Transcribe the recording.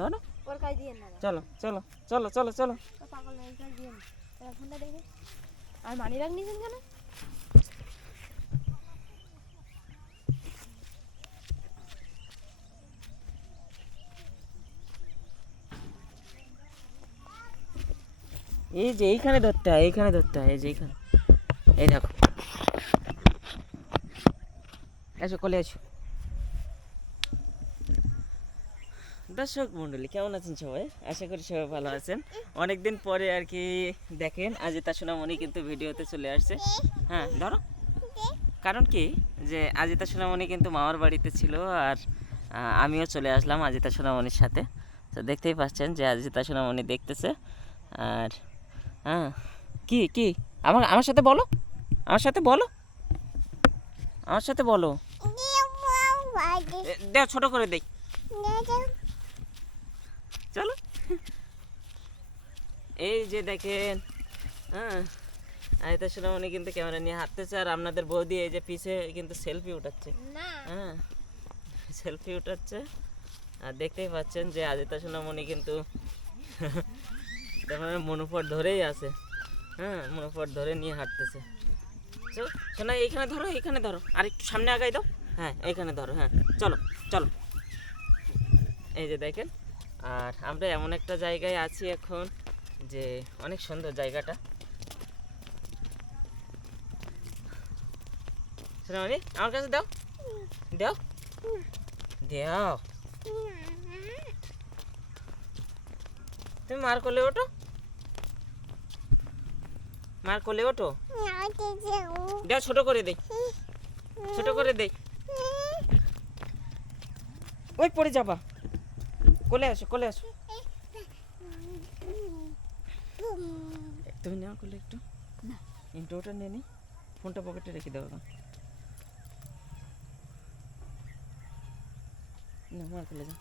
ধরো ওর কাজ দিয়ে না চলো চলো চলো চলো চলো পাগল না, এই কাজ দিয়ে না ফোনটা দেখে আর মানি ব্যাগ নিয়েছেন কেন? এই যে এইখানে ধরতে হয়, এইখানে ধরতে হয়, এই যে এইখানে, এই দেখো, এসো কোলে এসো। দর্শক মণ্ডলী কেমন আছেন সবাই? আশা করি সবাই ভালো আছেন। অনেকদিন পরে আর কি দেখেন আজিতা সোনামণি কিন্তু ভিডিওতে চলে আসছে। হ্যাঁ ধরো, কারণ কি যে আজিতা সোনামণি কিন্তু মামার বাড়িতে ছিল আর আমিও চলে আসলাম আজিতা সোনামণির সাথে। তো দেখতেই পাচ্ছেন যে আজিতা সোনামণি দেখতেছে। আর হ্যাঁ কি কি আমার আমার সাথে বলো, আমার সাথে বলো, আমার সাথে বলো, দেও ছোট করে দেই, চলো। এই যে দেখেন, হ্যাঁ আজিতা সোনামণি কিন্তু ক্যামেরা নিয়ে হাঁটতেছে আর আপনাদের বৌদি এই যে পিছে কিন্তু সেলফি উঠাচ্ছে। হ্যাঁ সেলফি উঠাচ্ছে আর দেখতেই পাচ্ছেন যে আজিতা সোনামণি কিন্তু তার মনোপট ধরেই আছে। হ্যাঁ মনোপট ধরে নিয়ে হাঁটতেছে। শোনা এইখানে ধরো, এইখানে ধরো, আর একটু সামনে আগাই দাও। হ্যাঁ এইখানে ধরো, হ্যাঁ চলো চলো। এই যে দেখেন, আর আমরা এমন একটা জায়গায় আছি এখন যে অনেক সুন্দর জায়গাটা। সোনামণি আমার কাছে দাও, দাও দাও, তুমি মার কোলে ওঠো, মার কোলে ওঠো, দাও ছোট করে দেই, ছোট করে দেই, ওই পড়ে যাবা, কোলে আসো কোলে আসো। তুমি নেওয়া কোলে একটু, ইন্ট্রোটা নিয়ে নি, ফোনটা পকেটে রেখে দেবো না, মার কোলে যাও।